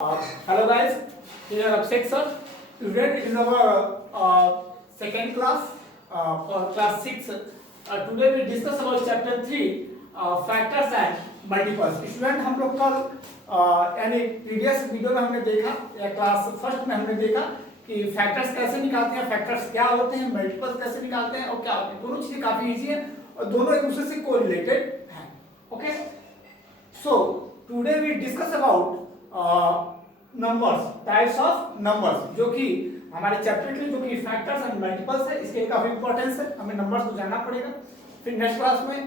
Hello guys, here Abhishek sir. Today in our second class for class 6. Today we discuss about chapter 3 factors and multiples. Student हम लोग कल यानी previous video में हमने देखा या क्लास फर्स्ट में हमने देखा कि फैक्टर्स कैसे निकालते हैं, फैक्टर्स क्या होते हैं, मल्टीपल्स कैसे निकालते हैं और क्या होते हैं। दोनों चीजें काफी इजी हैं और दोनों एक दूसरे से कोरिलेटेड हैं। Okay, so today we discuss about numbers, types of numbers, जो कि हमारे चैप्टर के लिए जो कि फैक्टर्स एंड मल्टीपल्स है, इसके काफी इंपॉर्टेंस है, हमें नंबर्स को जानना पड़ेगा। फिर नेक्स्ट क्लास में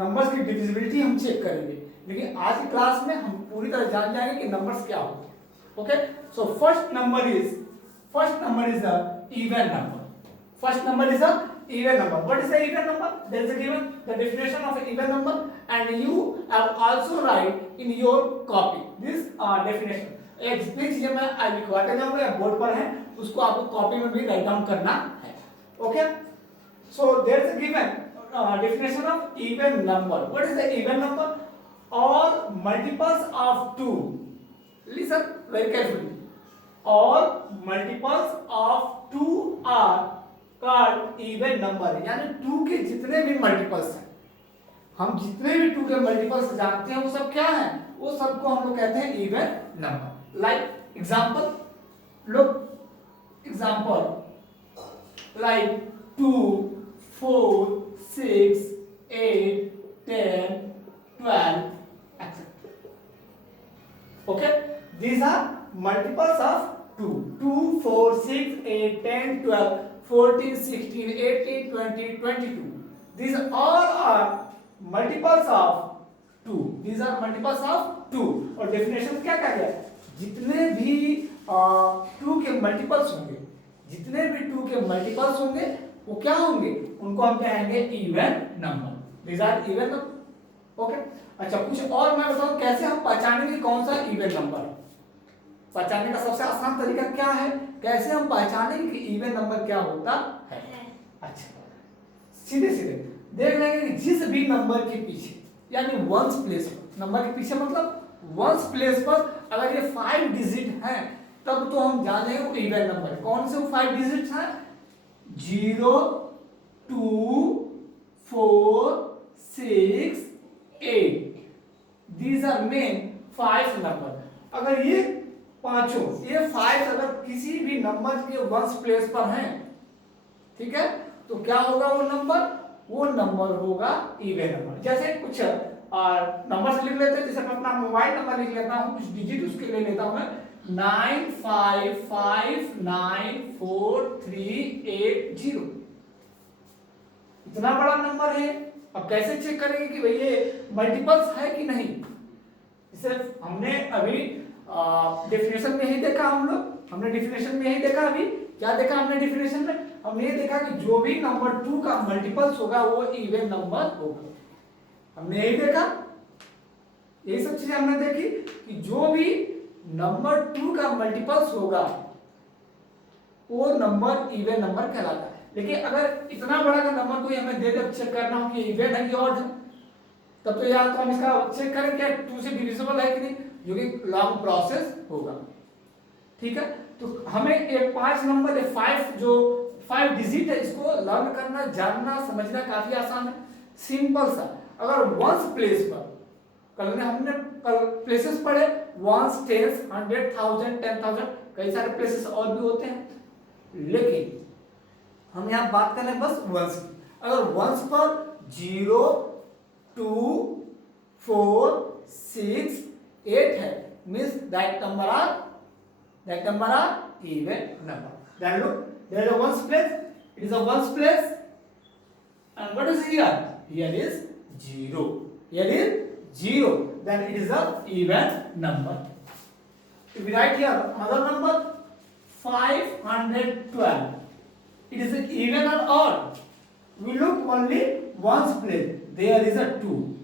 नंबर्स की डिविजिबिलिटी हम चेक करेंगे, लेकिन आज की क्लास में हम पूरी तरह जान जाएंगे कि नंबर्स क्या होते हैं। Okay, so first number is a even number. First number is a even number. What is the even number? There is a given the definition of an even number, and you have also write in your copy this definition. एक जितनी चीजें मैं लिखवाते जाऊंगा या board पर है उसको आपको कॉपी में भी राइट डाउन करना है। Okay, so there is a given definition of even number. What is the even number? All multiples of 2. Listen very carefully. All multiples of 2 are called even number. यानी 2 के जितने भी multiples हैं, हम जितने भी 2 के मल्टीपल्स जानते हैं वो सब क्या है, वो सबको हम लोग कहते हैं even number. Like example, look example like 2 4 6 8 10 12 etc. Okay, these are multiples of 2. 2 4 6 8 10 12 14 16 18 20 22. These all are multiples of 2. These are multiples of 2. और डेफिनेशन क्या कह गया, जितने भी 2 के मल्टीपल्स होंगे, जितने भी 2 के मल्टीपल्स होंगे वो क्या होंगे, उनको हम कहेंगे even number. These are even number. Okay, अच्छा कुछ और मैं बताऊं कैसे हम पहचानेंगे कौन सा इवन नंबर है। पहचानने का सबसे आसान तरीका क्या है, कैसे हम पहचानेंगे कि इवन नंबर क्या होता है। अच्छा, सीधे सीधे देख लेंगे कि जिस भी नंबर के पीछे यानी वंस प्लेस पर, नंबर के पीछे मतलब वंस प्लेस पर अगर ये 5 डिजिट हैं तब तो हम जान लेंगे वो इवन नंबर है। कौन से वो 5 डिजिट हैं, 0 2 4 6 8। These are main 5 number. अगर ये पांचों, ये 5 अगर किसी भी नंबर के वंस प्लेस पर हैं, ठीक है, तो क्या होगा वो नंबर होगा इवन नंबर। जैसे कुछ नंबर लिख लेते हैं, जैसे मैं अपना मोबाइल नंबर लिख लेता हूं, कुछ डिजिट उसके ले लेता हूं मैं 95594380। इतना बड़ा नंबर है, अब कैसे चेक करेंगे कि भाई ये मल्टीपल्स है कि नहीं। सिर्फ हमने अभी डेफिनेशन में ही देखा, हमने डेफिनेशन में ही देखा। अभी क्या देखा हमने डेफिनेशन में, हमने ये देखा कि जो भी नंबर 2 का मल्टीपल्स होगा वो इवन नंबर होगा। हमने यही देखा, यही सब चीजें हमने देखी कि जो भी नंबर 2 का मल्टीपल्स होगा वो नंबर इवन नंबर कहलाता है। लेकिन अगर इतना बड़ा का नंबर कोई हमें दे दे, चेक करना हो कि इवन है कि ऑड है, तब तो यार तो हम इसका चेक करें क्या 2 से डिविजिबल है कि नहीं, जो कि लॉन्ग प्रोसेस होगा। ठीक है, तो हमें ये 5 नंबर, ये 5 जो 5 डिजिट है, इसको लर्न करना, जानना, समझना काफी आसान है, सिंपल सा। अगर वंस प्लेस पर हमने प्लेसेस पढ़े, वंस, टेंस, 100 1000 10,000, कई सारे प्लेसेस और भी होते हैं, लेकिन हम यहाँ बात कर रहे हैं बस वंस की। अगर वंस पर 0 2 4 6 8 है, means that number are even number. Then look, there is a ones place, it is a ones place, and what is here, here is 0, here is 0, then it is a even number. If we write here another number 512, it is an even or odd. We look only ones place, there is a 2,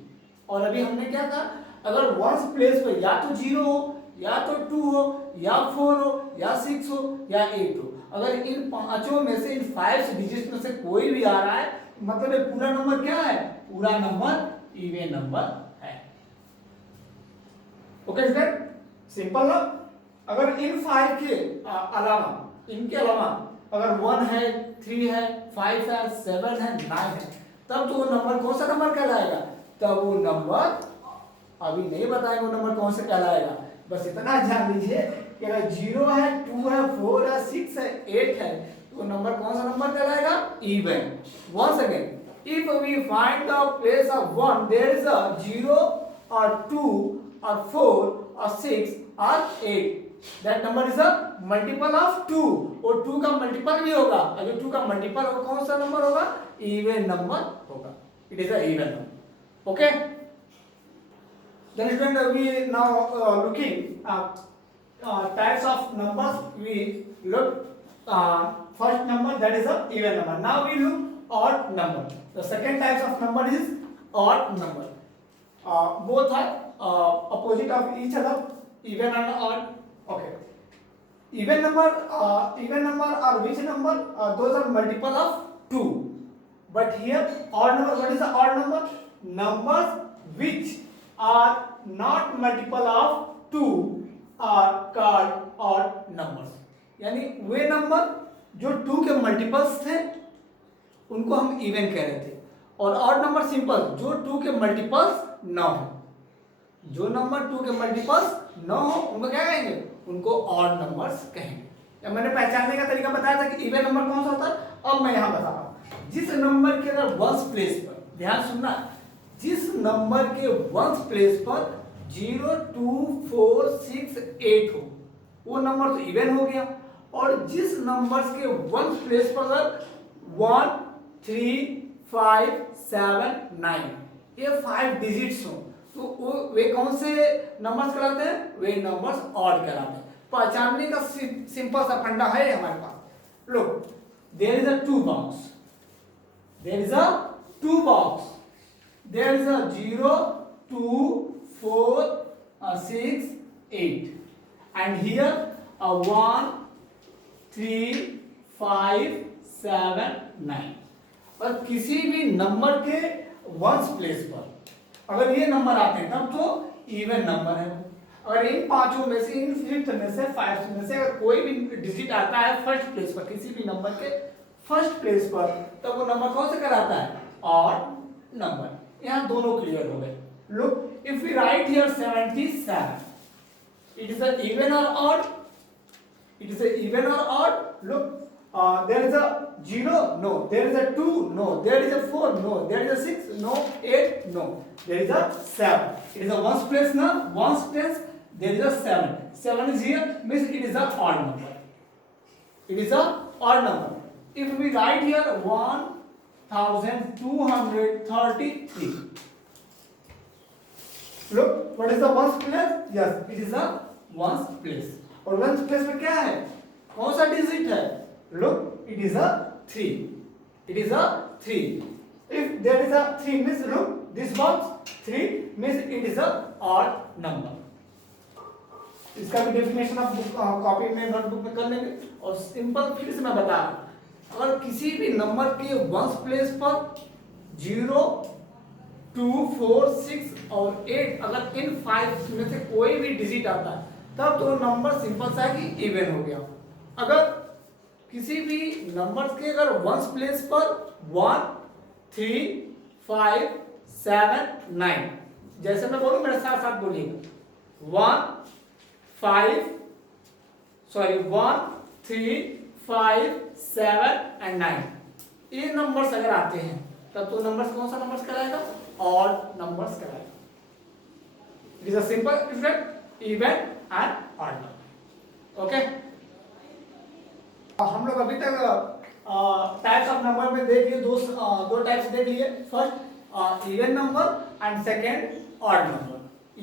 और अभी हमने क्या कहा, अगर ones place पे या तो 0 हो, या तो 2 हो, या 4 हो, या 6 हो, या 8 हो, अगर इन पांचों में से, इन 5 डिजिट में से कोई भी आ रहा है, मतलब ये पूरा नंबर क्या है, पूरा नंबर इवन नंबर है। ओके स्टूडेंट, सिंपल ना। अगर इन 5 के अलावा, इनके अलावा अगर 1 है, 3 है, 5 है, 7 है, 9 है, तब तो वो नंबर कौन सा नंबर कहलाएगा? तब वो नंबर अभी नहीं बताएंगे वो नंबर कौन सा कहलाएगा। बस इतना जान लीजिए कि अगर 0 है, 2 है, 4 है, 6 है, 8 है, तो नंबर कौन सा नंबर कहलाएगा? Even. Once again, if we find the place of 1, there is a 0 or 2 or 4 or 6 or 8, that number is a multiple of 2, और 2 का मल्टीपल भी होगा। अगर 2 का मल्टीपल हो कौन सा नंबर होगा? इवन नंबर होगा। It is a even number. Okay, then student we now looking types of numbers. We look first number, that is a even number. Now we look odd number. The second types of number is odd number. Both are opposite of each other, even and odd. Okay, even number are which number? Those are multiple of 2. But here odd number, what is the odd number? Numbers which are not multiple of 2 are called odd numbers. यानी वे number जो 2 के multiples थे उनको हम even कह रहे थे, और ऑड नंबर सिंपल जो 2 के मल्टीपल्स न हो, जो नंबर 2 के मल्टीपल्स न हो उनको क्या कहेंगे? उनको ऑड नंबर्स कहेंगे। मैंने पहचानने का तरीका बताया था कि इवन नंबर कौन सा होता है। अब मैं यहां बता रहा हूं, जिस नंबर के अगर वंस प्लेस पर, ध्यान सुनना, जिस नंबर के वंस प्लेस पर 0, 2, 4, 6, 8 हो, वो नंबर तो इवन हो गया। और जिस नंबर्स के वंस प्लेस पर अगर 1, 3, 5, 7, 9 ये 5 डिजिट्स हो, तो वे कौन से नंबर्स कहलाते हैं? वे नंबर्स ऑड कहलाते हैं। पहचानने का सिंपल सा फंडा है हमारे पास। Look, there is a 2 box, there is a 2 box, there is a 0, 2, 4, 6, 8, and here a 1, 3, 5, 7, 9। और किसी भी नंबर के वंस प्लेस पर अगर ये नंबर आते हैं तब तो इवन नंबर है। अगर इन पांचों में से, इन फिफ्थ में से, 5 में से अगर कोई भी डिजिट आता है फर्स्ट प्लेस पर, किसी भी नंबर के फर्स्ट प्लेस पर, तब वो नंबर कौन सा कहलाता है? Odd number. यहां दोनों क्लियर हो गए। Look, if we write here 77, it is an even or odd? It is a even or odd? Look, there is a 0, no. There is a 2, no. There is a 4, no. There is a 6, no. 8, no. There is a 7. It is a ones place, no? Ones place. There is a 7. 7 is here, means it is a odd number. It is a odd number. If we write here 1233. Look, what is the ones place? Yes, it is a ones place. और ones place में क्या है? कौन सा digit है? Look, it is a 3. It is a 3. If there is a 3 means, look, this box 3 means it is a odd number. इसका भी definition आप कॉपी में, नोटबुक में कर लेंगे। और सिंपल फिर से मैं बता रहा हूं, अगर किसी भी नंबर के वंस प्लेस पर 0, 2, 4, 6 और 8 अगर इन 5 में से कोई भी डिजिट आता है तब तो नंबर सिंपल सा है कि इवन हो गया। अगर किसी भी नंबर के अगर वंस प्लेस पर 1, 3, 5, 7, 9, जैसे मैं बोलूं मेरे साथ साथ बोलिएगा, 1, 3, 5, 7 and 9 ये नंबर्स अगर आते हैं तब तो नंबर्स कौन सा नंबर्स कहलाएगा? ऑड नंबर्स कहलाएगा। It is a simple different even and odd number. Okay, हम लोग अभी तक टाइप्स ऑफ नंबर में देख लिए, दो टाइप्स देख लिए। First even number and second odd number.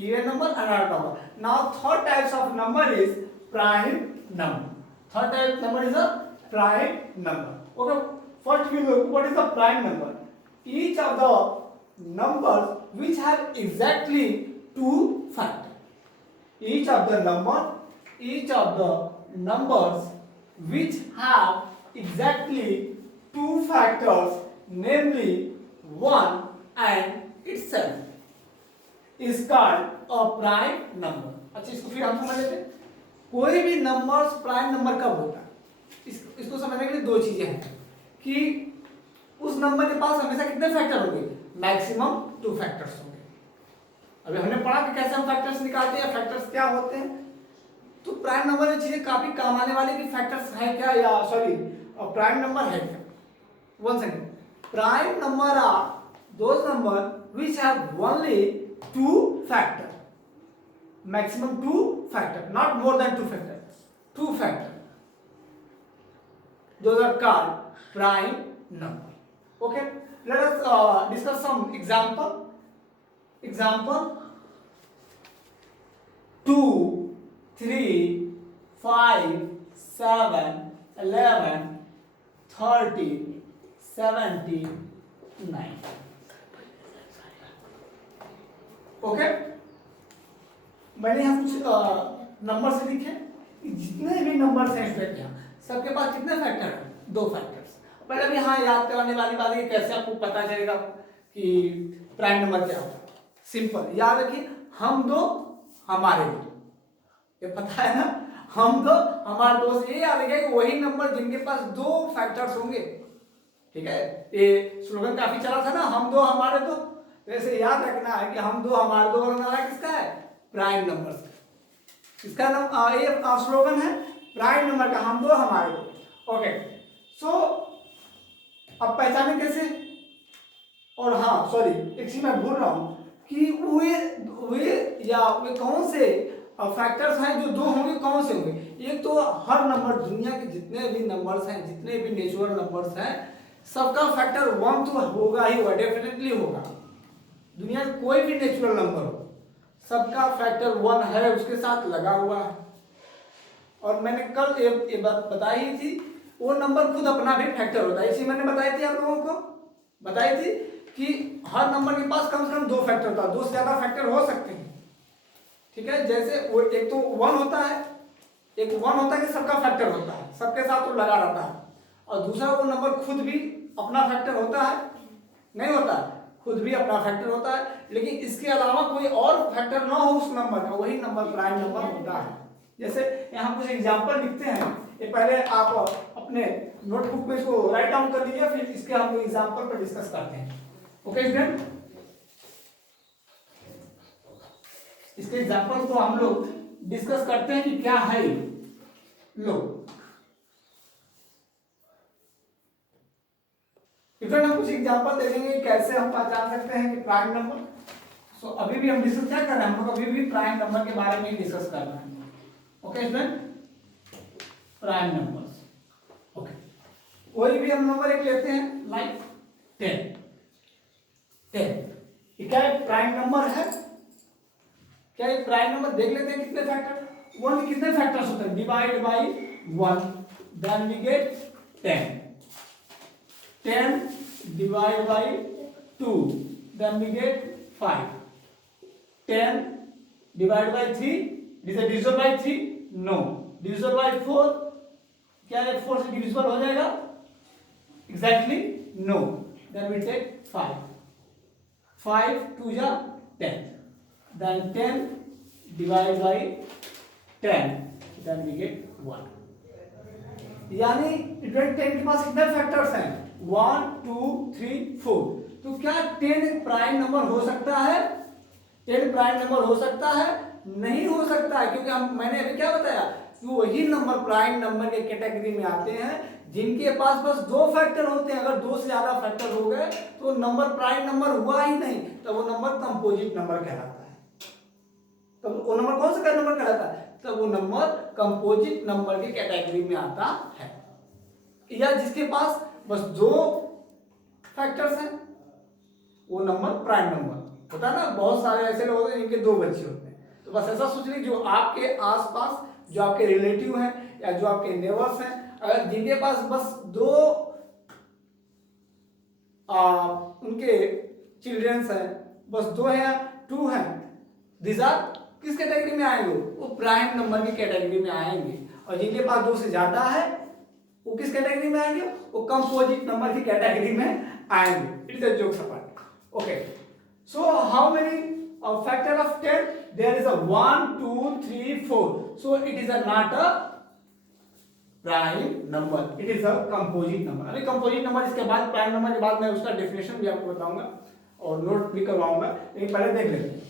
Even number and odd number. Now third types of number is prime number. Third type number is a prime number. Okay, first we look what is the prime number. Each of the numbers which have exactly 2 factors. Each of the numbers which have exactly 2 factors, namely 1 and itself, is called a prime number. अच्छा, इसको फिर हम समझ लेते हैं। कोई भी number prime number कब होता है, इसको समझने के लिए दो चीजें हैं कि उस नंबर के पास हमेशा कितने फैक्टर होंगे, मैक्सिमम 2 फैक्टर्स होंगे। अभी हमने पढ़ा कि कैसे हम फैक्टर्स निकालते हैं, फैक्टर्स क्या होते हैं। तो प्राइम नंबर में चीजें काफी काम आने वाली कि फैक्टर्स है क्या, या सॉरी प्राइम नंबर है क्या। One second, prime number are those number which have only 2 factor, maximum 2 factor, not more than 2 factor, 2 factor, those are called prime number. Okay, let us discuss some example 2 3 5 7 11 13 79. Okay, मैंने यहाँ कुछ number से लिखे, जितने भी number हैं student यहाँ सबके पास कितने फैक्टर हैं, 2 फैक्टर्स। पहले भी हाँ याद कराने वाली बात है, कैसे आपको पता चलेगा कि प्राइम नंबर क्या होता है। सिंपल याद रखिए, हम दो हमारे दो, ये पता है ना, हम दो हमारे दो से ये याद रखिए कि वही नंबर जिनके पास 2 फैक्टर्स होंगे। ठीक है, ये स्लोगन काफी चला था ना, हम दो हमारे दो, तो ऐसे याद रखना है कि हम दो हमारे दो वाला किसका है, प्राइम नंबर। इसका नाम ये स्लोगन है प्राइम नंबर का, हम दो हमारे दो। ओके, सो अब पहचाने कैसे, और हाँ सॉरी एक चीज मैं भूल रहा हूं कि वे कौन से फैक्टर्स हैं जो 2 होंगे, कौन से होंगे। एक तो हर नंबर, दुनिया के जितने भी नंबर्स हैं, जितने भी नेचुरल नंबर्स हैं, सबका फैक्टर 1 तो होगा ही होगा, डेफिनेटली होगा। दुनिया में कोई भी नेचुरल नंबर हो, सबका फैक्टर 1 है, उसके साथ लगा हुआ है। और मैंने कल ये बात बताई थी, वो नंबर खुद अपना भी फैक्टर होता है। इसी मैंने बताई थी आप लोगों को, बताई थी कि हर नंबर के पास कम से कम 2 फैक्टर होता है, 2 से ज्यादा फैक्टर हो सकते हैं। ठीक है, जैसे वो एक तो 1 होता है, एक 1 होता है कि सबका फैक्टर होता है, सबके साथ तो लगा रहता है। और दूसरा वो नंबर खुद भी अपना फैक्टर होता है, नहीं होता, खुद भी अपना फैक्टर होता है, लेकिन इसके अलावा कोई और फैक्टर ना हो उस नंबर का, वही नंबर प्राइम नंबर होता है। जैसे यहाँ कुछ एग्जांपल लिखते हैं, ये पहले आप अपने नोटबुक में इसको राइट डाउन कर लीजिए, फिर इसके हम एग्जांपल पर डिस्कस करते हैं। ओके स्टूडेंट, इसके एग्जांपल को हम लोग डिस्कस करते हैं कि क्या है। लो फ्रेंड, हम कुछ एग्जांपल देखेंगे कैसे हम पहचान सकते हैं कि प्राइम नंबर। सो अभी भी हम डिस्कस क्या कर रहे हैं, हम लोग अभी भी प्राइम नंबर के बारे में डिस्कस कर रहे हैं। Okay student, prime numbers. Okay, कोई भी हम नंबर एक लेते हैं, लाइक 10। ये क्या है, प्राइम नंबर है। क्या ये प्राइम नंबर, देख लेते हैं कितने फैक्टर, 1 के कितने फैक्टर्स होते हैं, divide by 1, then we get 10। 10 divided by 2, then we get 5. 10 divided by 3, is it divisible by 3? No. Divisible by 4, क्या है, 4 से divisible हो जाएगा? Exactly? No. Then we take 5. 5 2 जा 10. Then 10 divided by 10, then we get 1. यानी 10 के पास कितने factors हैं, 1 2 3 4। तो क्या 10 प्राइम नंबर हो सकता है, 10 प्राइम नंबर हो सकता है, नहीं हो सकता है, क्योंकि मैंने अभी क्या बताया कि वही नंबर प्राइम नंबर के कैटेगरी में आते हैं जिनके पास बस 2 फैक्टर होते हैं। अगर 2 से ज्यादा फैक्टर हो गए तो नंबर प्राइम नंबर हुआ ही नहीं, तो वो नंबर कंपोजिट नंबर कहलाता है। तो वो नंबर कौन सा नंबर कहलाता है, तो वो नंबर कंपोजिट नंबर की कैटेगरी में आता है, या जिसके पास बस 2 फैक्टर्स हैं, वो नंबर प्राइम नंबर होता है ना। बहुत सारे ऐसे लोग होते हैं जिनके 2 बच्चे होते हैं, तो बस ऐसा सोच लीजिए जो आपके आसपास, जो आपके रिलेटिव हैं या जो आपके नेबर्स हैं, अगर जिनके पास बस 2 उनके चिल्ड्रंस हैं, बस 2 हैं या 2 हैं, दिस आर किस कैटेगरी में आएंगे, वो प्राइम नंबर की कैटेगरी में आएंगे। और जिनके पास 2 से ज्यादा है वो किस कैटेगरी में आएंगे, वो कंपोजिट नंबर की कैटेगरी में आएंगे। It's a joke apart. Okay, so how many factor of 10, there is a 1, 2, 3, 4. So it is not a prime number, it is a composite number. अभी कंपोजिट नंबर इसके बाद prime number के बाद मैं उसका डेफिनेशन भी आपको बताऊंगा और नोट भी करवाऊंगा, लेकिन पहले देख लेते हैं।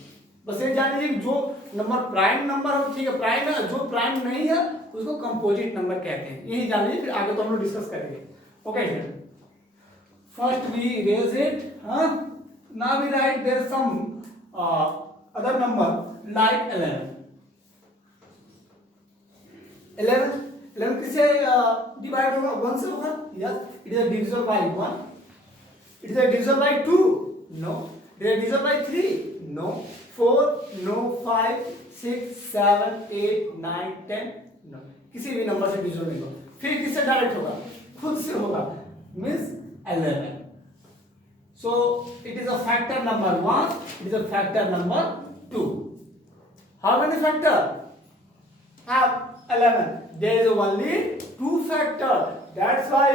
बस ये जान लीजिए जो नंबर प्राइम नंबर हो, ठीक है, प्राइम है, जो प्राइम नहीं है उसको कंपोजिट नंबर कहते हैं, यही जान लीजिए, फिर आगे तो हम लोग डिस्कस करेंगे। Okay, first we erase it, now we write there some other number like 11 किससे डिवाइड होगा? 1 से होगा। Yes, it is divisible by 1। It is divisible by 2, no. It is divisible by 3, no. 4, no. 5, 6, 7, 8, 9, 10, no. किसी भी number से divisible नहीं होगा। फिर किससे डायरेक्ट होगा? खुद से होगा, means 11। So it is a factor number 1, it is a factor number 2। How many factor have 11? There is only 2 factor. That's why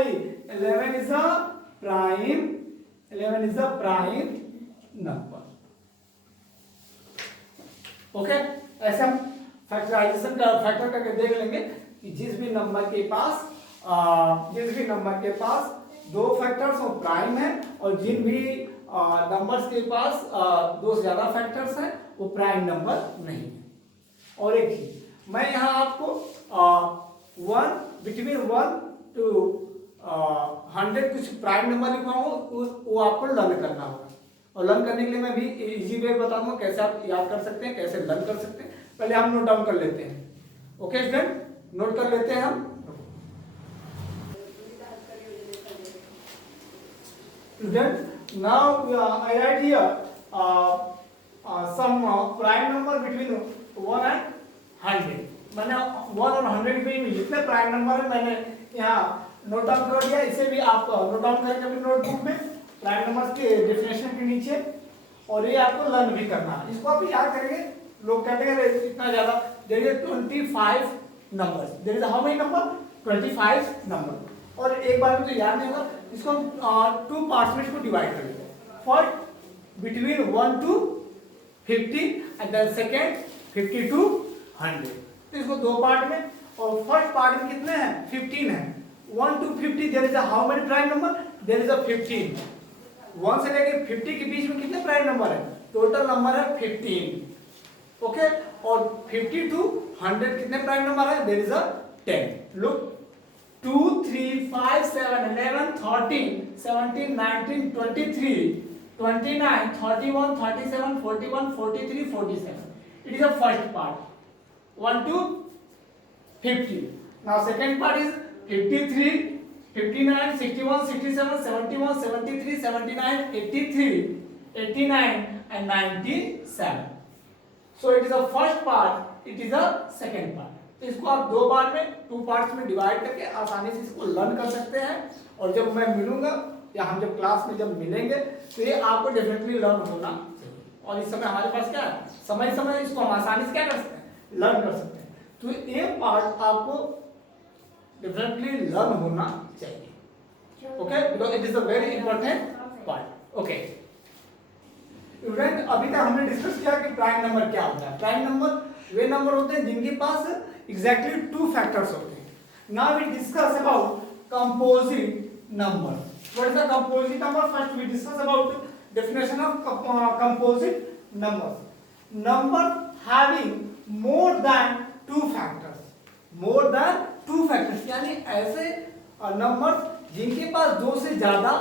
11 is a prime. 11 is a prime number. Okay? ऐसे हम factorisation का factor करके देख लेंगे कि जिस भी number के पास 2 फैक्टर्स वो प्राइम है, और जिन भी नंबर्स के पास 2 से ज्यादा फैक्टर्स हैं वो प्राइम नंबर नहीं है। और एक चीज मैं यहाँ आपको 1 बिटवीन 1 to 100 कुछ प्राइम नंबर लिखवाऊंगा, वो आपको लर्न करना होगा, और लर्न करने के लिए मैं भी इजी वे बताऊंगा कैसे आप याद कर सकते हैं, कैसे लर्न कर सकते हैं। पहले हम नोट डाउन कर लेते हैं। ओके स्टूडेंट, नोट कर लेते हैं हम। Student, now I write here some prime number between 1 and 100। मैंने 1 और 100 के बीच में जितने प्राइम नंबर है मैंने यहाँ नोट डाउन कर दिया। इसे भी आप नोट डाउन करेंगे अपनी नोटबुक में प्राइम नंबर्स के डेफिनेशन के नीचे, और ये आपको लर्न भी करना है। इसको आप याद करेंगे। लोग कहते हैं इतना ज्यादा, there is 25 numbers, there is how many number? 25 number. और एक बार मुझे याद नहीं होगा, इसको हम 2 पार्ट्स में इसको डिवाइड करेंगे। First between 1 to 50 and then second 50 to 100। तो इसको 2 पार्ट में, और फर्स्ट पार्ट में कितने हैं? 15 है। 1 to 50 there is how many prime number? There is 15। 1 से लेके 50 के बीच में कितने प्राइम नंबर है? टोटल नंबर है 15। ओके, और 50 to 100 कितने प्राइम नंबर है? There is 10। Look, 2, 3, 5, 7, 11, 13, 17, 19, 23, 29, 31, 37, 41, 43, 47। It is the first part, 1 to 50. Now second part is 53, 59, 61, 67, 71, 73, 79, 83, 89 and 97. So it is the first part, it is the second part. तो इसको आप 2 बार में 2 parts में divide करके आसानी से इसको लर्न कर सकते हैं। और जब मैं मिलूंगा या हम जब क्लास में जब मिलेंगे तो ये आपको डेफिनेटली लर्न होना चाहिए। और इस समय हमारे पास क्या है? समय इसको हम आसानी से क्या कर सकते हैं? लर्न कर सकते हैं। तो ये पार्ट आपको डेफिनेटली लर्न होना चाहिए। Okay, because it is a very important part. Okay student, अभी तक हमने डिस्कस किया कि प्राइम नंबर क्या होता है। प्राइम नंबर वे नंबर होते हैं जिनके पास एग्जैक्टली 2 फैक्टर्स होते हैं। Now we discuss about composite number. What is the composite number? First we discuss about definition of composite numbers. Number having more than 2 factors. More than 2 factors यानी ऐसे numbers जिनके पास 2 से ज्यादा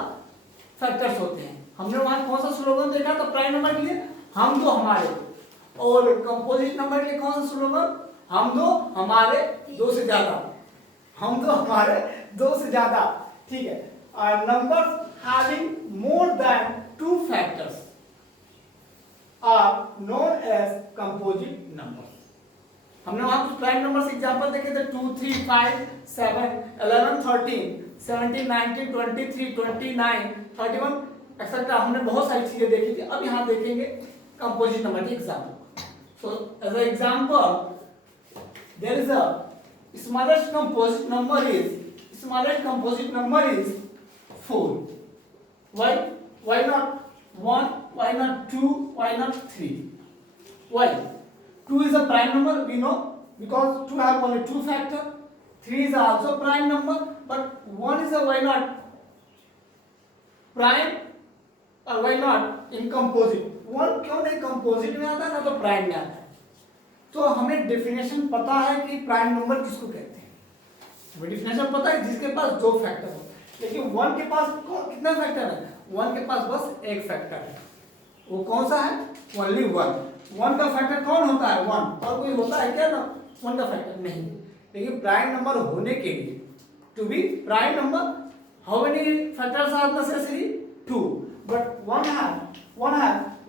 फैक्टर्स होते हैं। हमने वहां कौन सा स्लोगन देखा था प्राइम नंबर के लिए? हम दो हमारे। और कंपोजिट नंबर के लिए कौन सा स्लोगन? हम दो हमारे 2 से ज्यादा। हम दो हमारे 2 से ज्यादा। ठीक है, numbers having more than 2 factors are known as composite numbers. हमने वहां कुछ प्राइम नंबर्स एग्जांपल देखे थे 2, 3, 5, 7, 11, 13, 17, 19, 23, 29, 31 एक्सेट्रा। हमने बहुत सारी चीजें देखी थी। अब यहाँ देखेंगे कंपोजिट नंबर के example. So as a example there is a smallest composite number is 4. Why not 1? Why not 2? Why not 3? Why? 2 is a prime number, we know, because 2 have only 2 factor. 3 is also prime number, but 1 is a why not prime और why not in composite. 1 क्यों नहीं composite में आता है ना तो prime में आता है. तो हमें definition पता है कि prime number किसको कहते हैं. हमें definition पता है जिसके पास 2 factor हो. लेकिन 1 के पास कितना factor है? 1 के पास बस एक factor है. वो कौन सा है? Only 1. 1 का factor कौन होता है? 1. और कोई होता है क्या ना? 1 का factor नहीं. लेकिन prime number होने के लिए to be prime number, how many factors are necessary? 2. But one have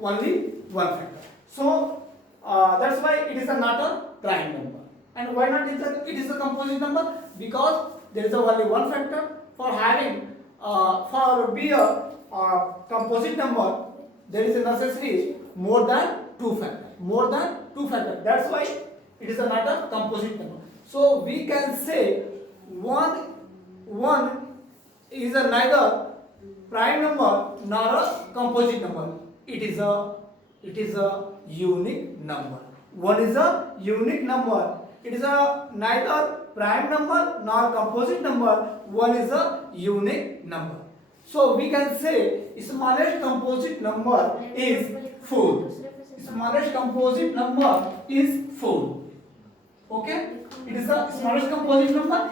only one factor. So that's why it is not a prime number. And why not it is a composite number? Because there is only one factor. For having for be a composite number, there is a necessary more than 2 factor. More than 2 factor. That's why it is not a composite number. So we can say one is a neither prime number nor a composite number. It is a unique number. 1 is a unique number. It is a neither prime number nor composite number. 1 is a unique number. So we can say smallest composite number is 4. Smallest composite number is 4. Okay? It is the smallest composite number.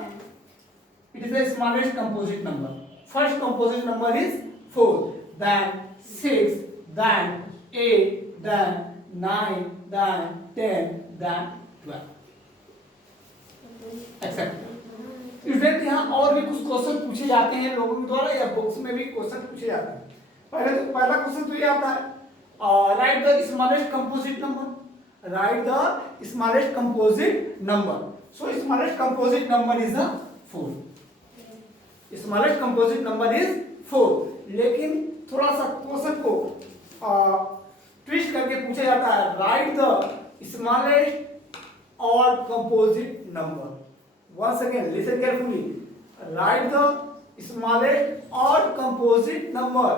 It is the smallest composite number. First composite number is 4, then 6, then 8, then 9, then 10, then 12. Etc. Student यहाँ और भी कुछ question पूछे जाते हैं लोगों के द्वारा या बुक्स में भी क्वेश्चन पूछे जाते हैं. पहला क्वेश्चन तो ये आता है right the smallest composite number. Right the smallest composite number. So smallest composite number is 4. Smallest composite number is 4. लेकिन थोड़ा सा क्वेश्चन को ट्विस्ट करके पूछा जाता है right the smallest odd composite number. Once again, listen carefully. Write the smallest odd composite number.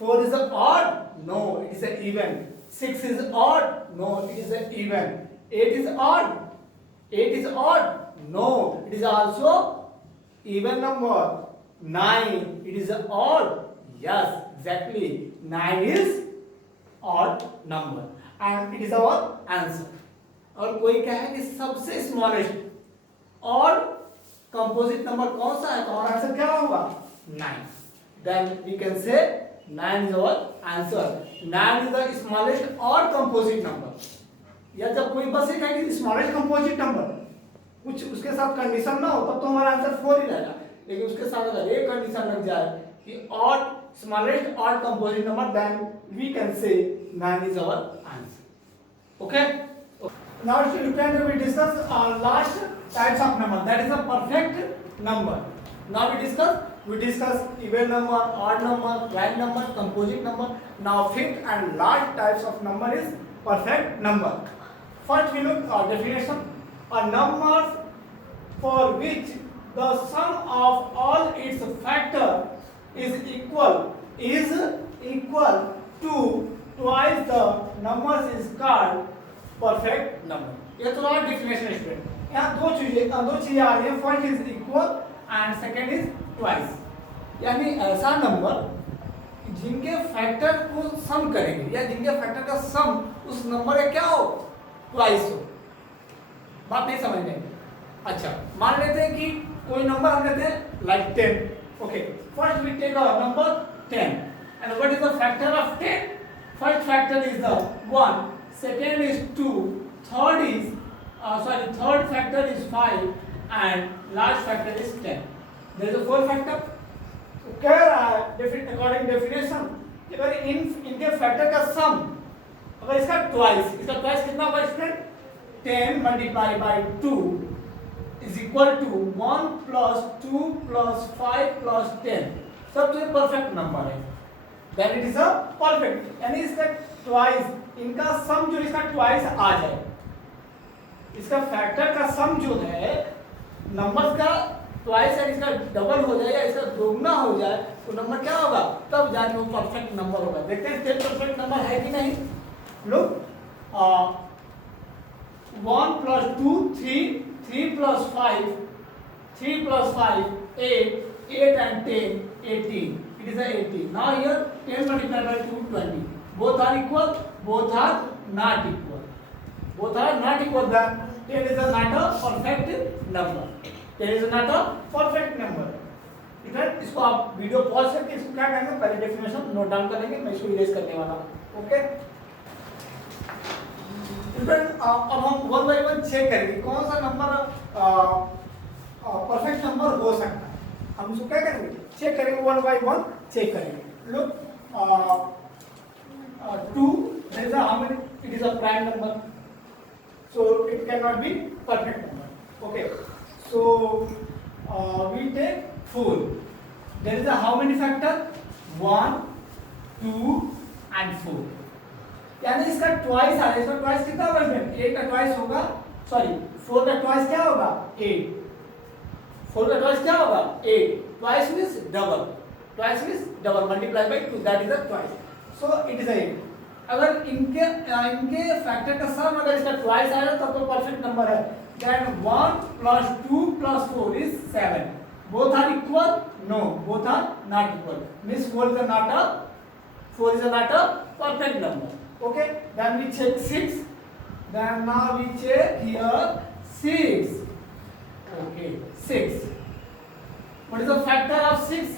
4 is an odd? No, it is an even. 6 is odd? No, it is an even. 8 is odd? 8 is odd? No, it is also even number. 9, it is an odd? Yes, exactly. 9 is odd number. And it is our answer. और कोई कहे कि सबसे smallest और composite number कौन सा है तो और आंसर क्या होगा 9. Then we can say 9 is our answer. 9 is the smallest और कंपोजिट नंबर. या जब कोई बस ये कहे कि स्मॉलेस्ट कंपोजिट नंबर कुछ उसके साथ कंडीशन ना हो तब तो हमारा आंसर 4 ही रहेगा. लेकिन उसके साथ अगर एक कंडीशन लग जाए कि और स्मॉलेस्ट और composite number then we can say 9 is our answer. Okay. Now students we discuss last types of number, that is a perfect number. Now we discuss even number, odd number, prime number, composite number. Now fifth and last types of number is perfect number. First we look at definition. A number for which the sum of all its factor is equal to twice the numbers is called perfect number. ये तो और definition student. यहाँ दो चीजें आ रही हैं. First is equal and second is twice. यानी ऐसा नंबर जिनके फैक्टर को सम करेंगे या जिनके फैक्टर का सम उस नंबर का क्या हो ट्वाइस हो. बात नहीं समझ में. अच्छा मान लेते हैं कि कोई नंबर हम लेते हैं like 10. Okay. First we take a number 10 and what is the factor of 10? First factor is the 1, second is 2, third factor is 5 and last factor is 10. There is a fourth factor. क्या according definition अगर इनके factor का सम अगर इसका twice कितना होगा student? 10 multiply by 2 is equal to 1 plus 2 plus 5 plus 10. सब तो परफेक्ट नंबर है. Then it is a perfect. यानी इसका ट्वाइस इनका सम जो इसका ट्वाइस आ जाए. इसका फैक्टर का सम जो है नंबर्स का ट्वाइस है इसका डबल हो जाए या इसका दोगुना हो जाए तो नंबर क्या होगा तब जाके वो परफेक्ट नंबर होगा. देखते हैं 10 परफेक्ट नंबर है कि नहीं. Look 1 plus 2 3, 3 plus 5, 3 plus 5 8, 8 and 10 18. It is a 18. Now here 10 multiplied by 2 20. Both are equal, both are not equal. Both are not equal, then 10 is not a perfect number. 10 is not a perfect number. इधर इसको आप video pause करके इसको क्या करेंगे, पहले definition note down करेंगे, मैं इसको इरेज करने वाला हूँ. ओके, अब हम वन बाय वन चेक करेंगे कौन सा नंबर परफेक्ट नंबर हो सकता है. हम इसको क्या करेंगे, चेक करेंगे, वन बाय वन चेक करेंगे. Look, 2 there is a how many, it is a prime number, so it cannot be perfect number. Okay, so we take 4. There is a how many factor, 1 2 and 4. यानी इसका twice आ रहा है. इसका twice कितना होगा इसमें, 8 का ट्वाइस होगा, सॉरी 4 का ट्वाइस क्या होगा, 8. 4 का ट्वाइस क्या होगा, 8. Twice means double, twice means double multiply by 2, that is the twice. So it is 8. अगर इनके फैक्टर का सम अगर इसका ट्वाइस आएगा तब तो परफेक्ट नंबर है. Then 1 plus 2 plus 4 is 7. Both are equal? No, both are not equal. Means 4 is not a perfect number. Okay, then we check 6. Then now we check here 6. Okay, 6. What is the factor of 6?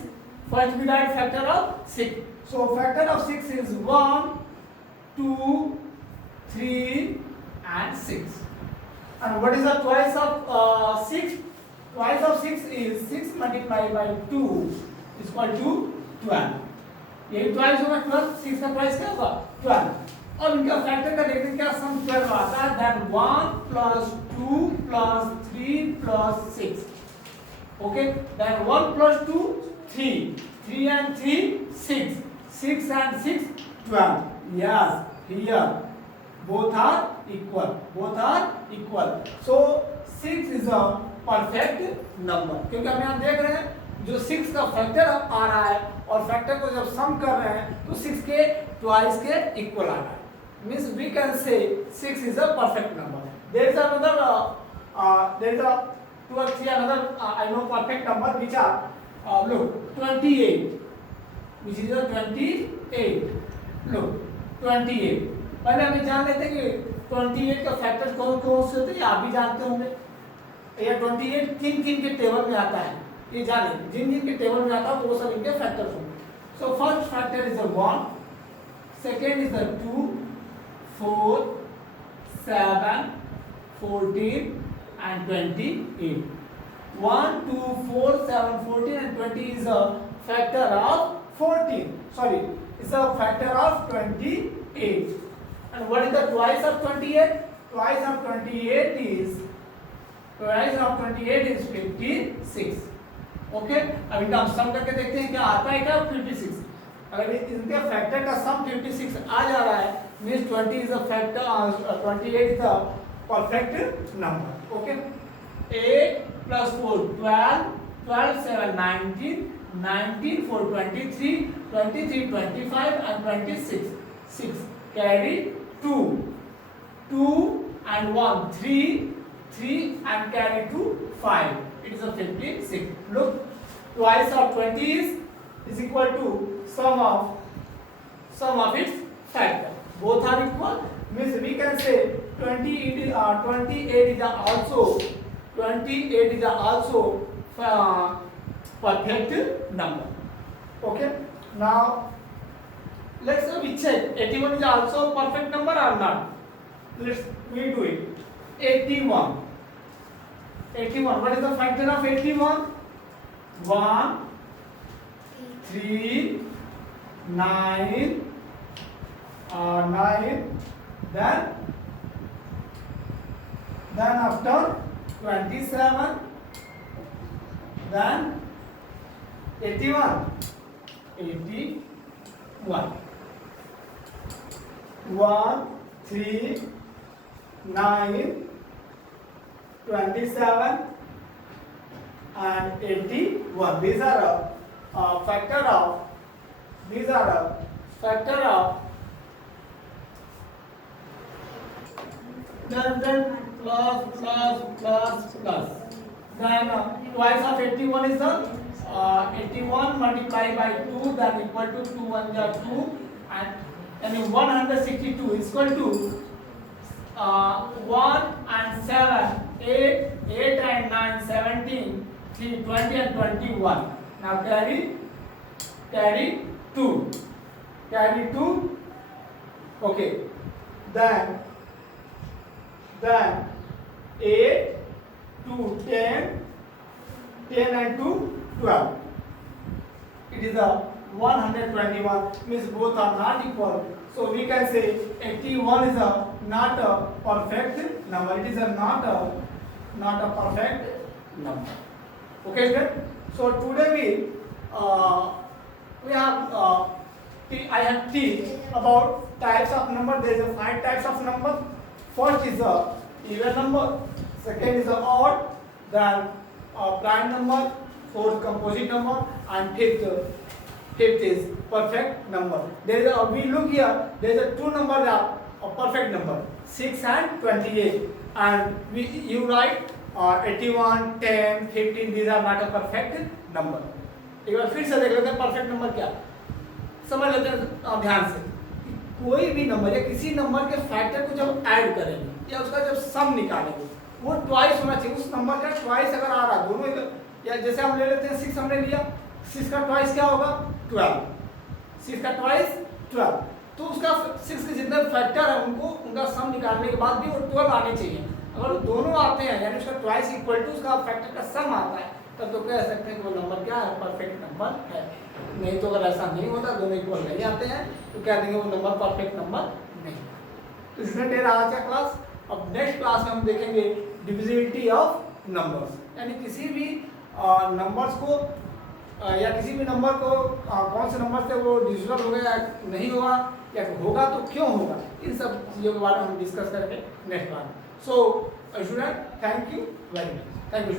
First we write factor of 6. So factor of 6 is 1, 2, 3 and 6. And what is the twice of 6? Twice of 6 is 6 multiplied by 2 is equal to 12. ये twice होगा 12, 6 का twice क्या होगा 12. और इनका factor का देखते क्या सम 12 आता है. That 1 plus 2 plus 3 plus 6. Okay, that 1 plus 2 3, 3 and 3 6, 6 and 6 12. Yes, here both are equal. So 6 is a perfect number. क्योंकि हम यहाँ देख रहे हैं जो 6 का फैक्टर आ रहा है और फैक्टर को जब सम कर रहे हैं तो 6 के ट्वाइस के इक्वल आ रहा है. Means we can say 6 is a perfect number. There is another there is a 2 or 3 another I know perfect number which are look 28, which is a 28. Look 28. पहले हमें जान लेते हैं कि 28 का फैक्टर कौन कौन से होते हैं, आप भी जानते होंगे. या 28 किन किन के टेबल में आता है ये जाने, जिन जिन के टेबल में आता है वो सब इनके फैक्टर्स होंगे. So first factor is 1, second is 2, 4, 7, 14 and 28. 1, 2, 4, 7, 14 and 20 is a factor of 14. Sorry, it's a factor of 28. And what is the twice of 28? Twice of 28 is 56. Okay, अब इनका हम सम करके देखते हैं क्या आता है, क्या 56. अगर इनके फैक्टर का सम 56 आ जा रहा है means 20 is a factor, 28 is a perfect number. Okay, 8 plus 4 12, 12 7 19, 19 4 23, 23 25 and 26 6. Carry 2 and 1 3 and carry 2 5. It is a 56. Look, twice of 20 is equal to sum of its factor. Both are equal. Means we can say 28 is also perfect number. Okay, now let's we check 81 is also perfect number or not. We do it. 81. What is the factor of 81? 1 3 9 9, then after 27, then 81. 1 3 9 27 and 81. These are a factor of then plus. Then twice of 81 is the 81 multiplied by 2, that equal to 2 1 ja 2, and 162 is equal to 1 and 7, 8 and 9, 17, 3, 20 and 21. Now carry 2. Okay. Then 8, 2, 10, 10 and 2, 12. It is a 121, means both are not equal. So we can say 81 is a not a perfect number. It is a not a perfect number. Okay, friend. So today we have I have teach about types of number. There is a 5 types of number. First is a even number. Second is a odd. Then prime number. Fourth composite number, and fifth is perfect number. There is we look here. There is a 2 numbers are a perfect number, 6 and 28, and you write 81, 10, 15. These are not a perfect number. एक बार फिर से देख लेते हैं perfect number क्या, समझ लेते हैं ध्यान से। कोई भी नंबर या किसी नंबर के फैक्टर को जब ऐड करेंगे या उसका जब सम निकालेंगे, वो ट्वाइस होना चाहिए। उस नंबर का ट्वाइस अगर आ रहा है दोनों, या जैसे हम ले लेते हैं 6 हमने लिया, 6 का ट्वाइस क्या होगा 12, 6 का ट्वाइस 12, तो उसका 6 के जितने फैक्टर है उनका सम निकालने के बाद भी वो 12 आने चाहिए। अगर वो दोनों आते हैं यानी उसका ट्वाइस इक्वल टू उसका फैक्टर का सम आता है, तब तो कह सकते हैं कि वो नंबर क्या है, परफेक्ट नंबर है। नहीं तो अगर ऐसा नहीं होता, दोनों इक्वल नहीं आते हैं, तो कह देंगे वो नंबर परफेक्ट नंबर नहीं। तो इसमें मेरा आज का क्लास। अब नेक्स्ट क्लास में हम देखेंगे डिविजिबिलिटी ऑफ नंबर्स, यानी किसी भी नंबर्स को या किसी भी नंबर को कौन से नंबर से वो डिविजिबल होगा या नहीं होगा, या होगा तो क्यों होगा, इन सब चीज़ों के बारे में हम डिस्कस करेंगे next class. So student, thank you very much. Thank you.